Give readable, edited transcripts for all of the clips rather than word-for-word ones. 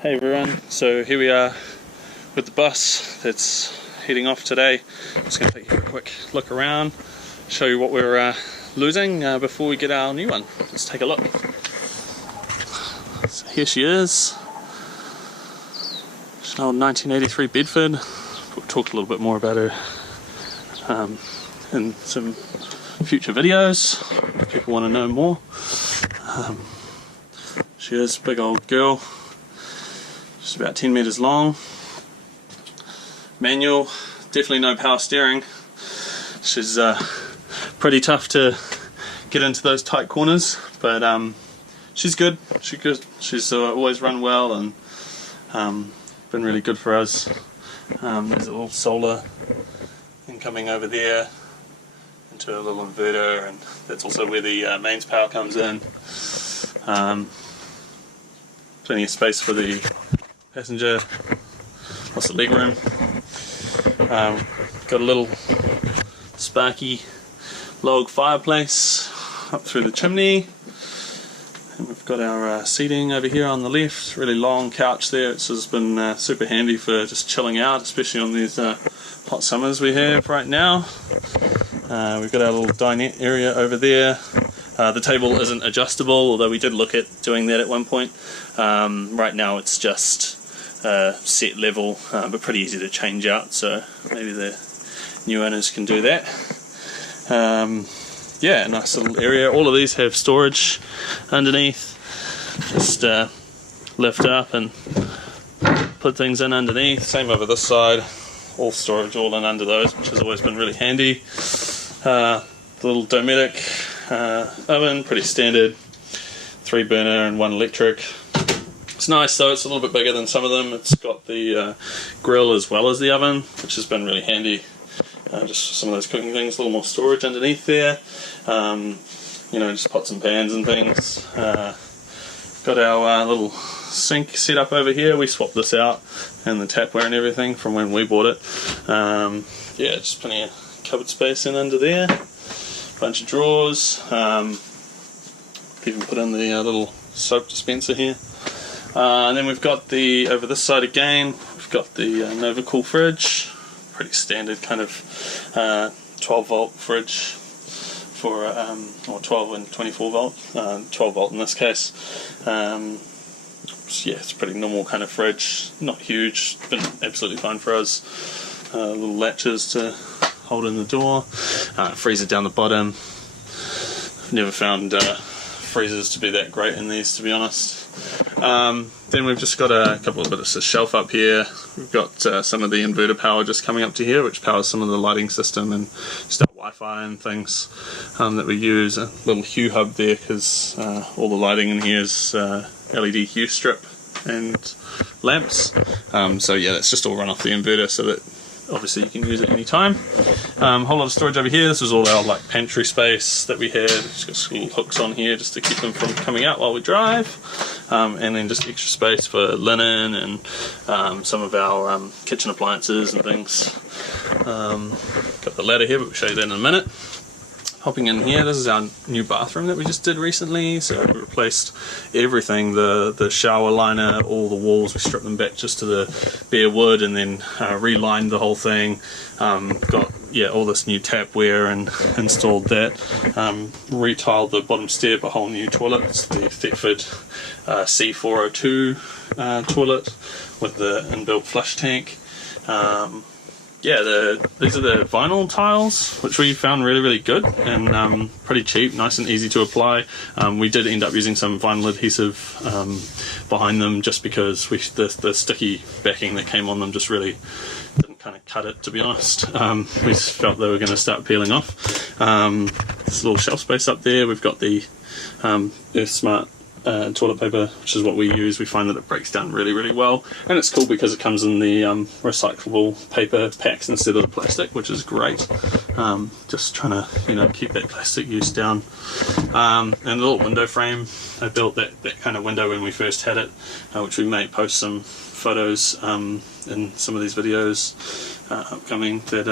Hey everyone, so here we are with the bus that's heading off today. Just going to take you a quick look around, show you what we're losing before we get our new one. Let's take a look. So here she is. She's an old 1983 Bedford. We'll talk a little bit more about her in some future videos if people want to know more. She is a big old girl. Just about 10 meters long. Manual, definitely no power steering. She's pretty tough to get into those tight corners, but she's good. She's always run well and been really good for us. There's a little solar thing coming over there into a little inverter, and that's also where the mains power comes in. Plenty of space for the passenger, lots of leg room. Got a little sparky log fireplace up through the chimney, and we've got our seating over here on the left. Really long couch there. It's just been super handy for just chilling out, especially on these hot summers we have right now. We've got our little dinette area over there. The table isn't adjustable, although we did look at doing that at one point. Right now it's just set level, but pretty easy to change out, so maybe the new owners can do that. Yeah, nice little area. All of these have storage underneath. Just lift up and put things in underneath. Same over this side, all storage all in under those, which has always been really handy. The little Dometic oven, pretty standard, 3 burner and 1 electric. It's nice though, it's a little bit bigger than some of them. It's got the grill as well as the oven, which has been really handy. Just for some of those cooking things, a little more storage underneath there. You know, just pots and pans and things. Got our little sink set up over here. We swapped this out and the tapware and everything from when we bought it. Yeah, just plenty of cupboard space in under there. Bunch of drawers. Even put in the little soap dispenser here. And then we've got the, over this side again, we've got the Nova Cool fridge. Pretty standard kind of 12 volt fridge for, or 12 and 24 volt, 12 volt in this case. Yeah, it's a pretty normal kind of fridge, not huge, been absolutely fine for us. Little latches to hold in the door, freezer down the bottom. I've never found freezers to be that great in these, to be honest. Then we've just got a couple of bits of shelf up here. We've got some of the inverter power just coming up to here, which powers some of the lighting system and just our Wi-Fi and things that we use. A little hue hub there because all the lighting in here is LED hue strip and lamps. So yeah, that's just all run off the inverter, so that obviously you can use it anytime. Whole lot of storage over here. This was all our like pantry space that we had. Just got some little hooks on here just to keep them from coming out while we drive. And then just extra space for linen and some of our kitchen appliances and things. Got the ladder here, but we'll show you that in a minute. Hopping in here, this is our new bathroom that we just did recently. So we replaced everything, the shower liner, all the walls, we stripped them back just to the bare wood and then relined the whole thing. Got all this new tapware and installed that. Retiled the bottom step, a whole new toilet. It's the Bedford C402 toilet with the inbuilt flush tank. Yeah, these are the vinyl tiles, which we found really good and pretty cheap, nice and easy to apply. We did end up using some vinyl adhesive behind them just because the sticky backing that came on them just really didn't kind of cut it, to be honest. We just felt they were going to start peeling off. This little shelf space up there, we've got the Earth Smart toilet paper, which is what we use. We find that it breaks down really well, and it's cool because it comes in the recyclable paper packs instead of the plastic, which is great. Just trying to keep that plastic use down. And the little window frame, I built that kind of window when we first had it, which we may post some photos in some of these videos upcoming, that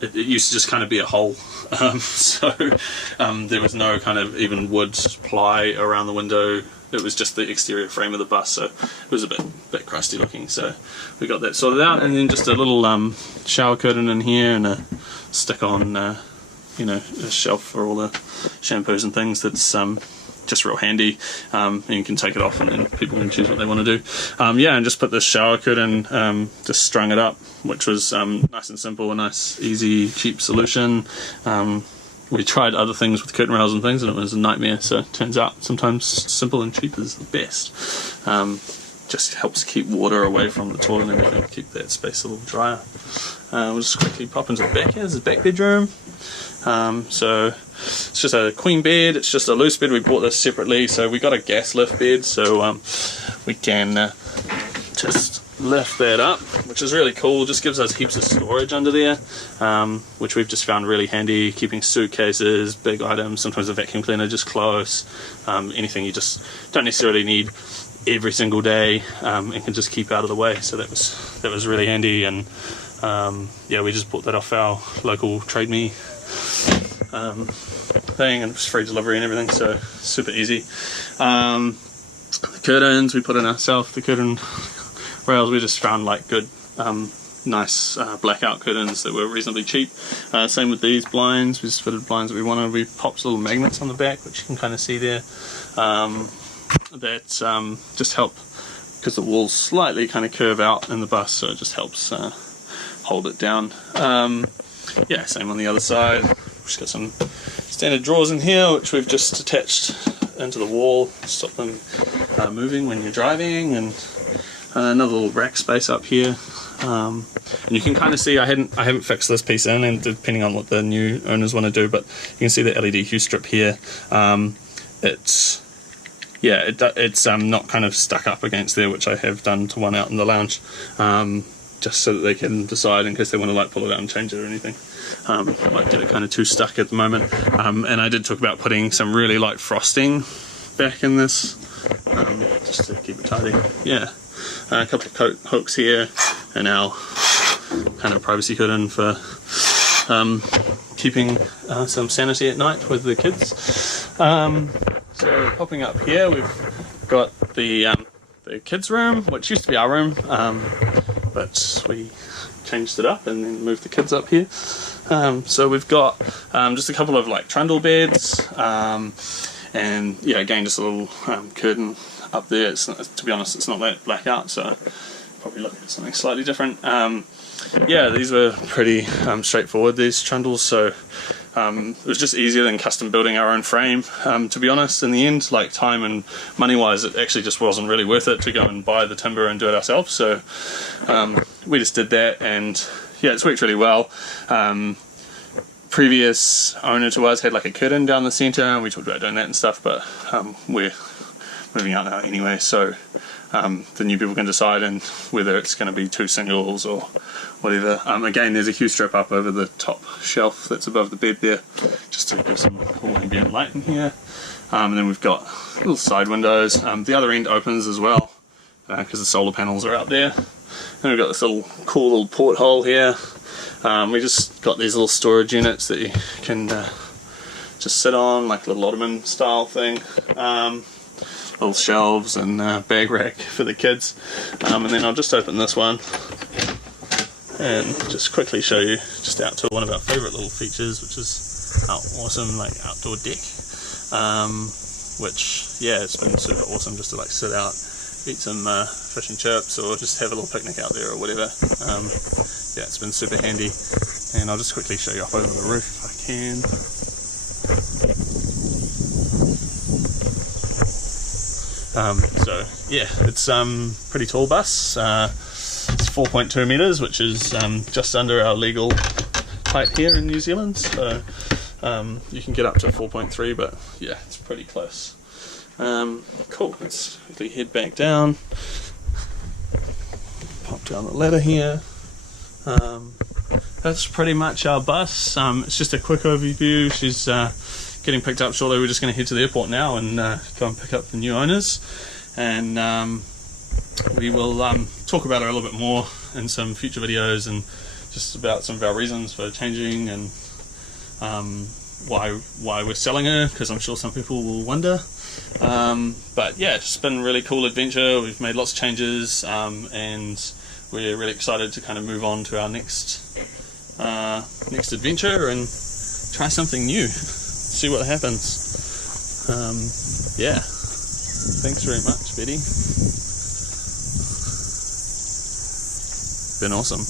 it used to just kind of be a hole. So there was no kind of even wood ply around the window it was just the exterior frame of the bus, so it was a bit crusty looking. So we got that sorted out, and then just a little shower curtain in here, and a stick on you know, a shelf for all the shampoos and things. That's just real handy, and you can take it off and then people can choose what they want to do. Yeah, and just put this shower curtain, just strung it up, which was nice and simple, a nice, easy, cheap solution. We tried other things with curtain rails and things and it was a nightmare, so it turns out sometimes simple and cheap is the best. Just helps keep water away from the toilet and everything, keep that space a little drier. We'll just quickly pop into the back here. This is the back bedroom. So it's just a queen bed, it's just a loose bed. We bought this separately, so we got a gas lift bed, so we can just lift that up, which is really cool. Just gives us heaps of storage under there, which we've just found really handy, keeping suitcases, big items, sometimes a vacuum cleaner just close, anything you just don't necessarily need every single day, and can just keep out of the way. So that was really handy. And yeah, we just bought that off our local Trade Me thing, and it was free delivery and everything, so super easy. The curtains we put in ourselves, the curtain rails we just found like good nice blackout curtains that were reasonably cheap. Same with these blinds, we just fitted blinds that we wanted. We popped little magnets on the back, which you can kind of see there, that just help, because the walls slightly kind of curve out in the bus, so it just helps hold it down. Yeah, same on the other side. We've just got some standard drawers in here, which we've just attached into the wall, stop them moving when you're driving, and another little rack space up here. And you can kind of see, I haven't fixed this piece in, and depending on what the new owners want to do, but you can see the LED hue strip here. It's not kind of stuck up against there, which I have done to one out in the lounge, just so that they can decide in case they want to like pull it out and change it or anything. Might get it kind of too stuck at the moment. And I did talk about putting some really light frosting back in this, just to keep it tidy. Yeah, a couple of coat hooks here, and our kind of privacy curtain for keeping some sanity at night with the kids. So popping up here, we've got the kids' room, which used to be our room, but we changed it up and then moved the kids up here. So we've got just a couple of like trundle beds, and yeah, again just a little curtain up there. It's not, to be honest, it's not that blackout, so probably looking at something slightly different. Yeah, these were pretty straightforward, these trundles, so it was just easier than custom building our own frame, to be honest. In the end, like time and money wise, it actually just wasn't really worth it to go and buy the timber and do it ourselves, so we just did that, and yeah, it's worked really well. Previous owner to us had like a curtain down the center, and we talked about doing that and stuff, but we're moving out now anyway, so the new people can decide and whether it's going to be 2 singles or whatever. Again, there's a hue strip up over the top shelf that's above the bed there, just to give some cool ambient light in here. And then we've got little side windows. The other end opens as well, because the solar panels are out there. Then we've got this little cool little porthole here. We just got these little storage units that you can just sit on, like a little ottoman style thing. Little shelves and bag rack for the kids. And then I'll just open this one and just quickly show you just out to one of our favourite little features, which is our awesome like outdoor deck. Which, yeah, it's been super awesome just to like sit out, eat some fish and chips, or just have a little picnic out there or whatever. Yeah, it's been super handy, and I'll just quickly show you up over the roof if I can. So yeah, it's pretty tall bus. It's 4.2 meters, which is just under our legal height here in New Zealand. So you can get up to 4.3, but yeah, it's pretty close. Cool. Let's quickly head back down. Pop down the ladder here. That's pretty much our bus. It's just a quick overview. She's getting picked up shortly. We're just going to head to the airport now and go and pick up the new owners, and we will talk about her a little bit more in some future videos, and just about some of our reasons for changing, and why we're selling her, because I'm sure some people will wonder. But yeah, it's been a really cool adventure. We've made lots of changes, and we're really excited to kind of move on to our next adventure and try something new, see what happens. Yeah, thanks very much, Betty. Been awesome.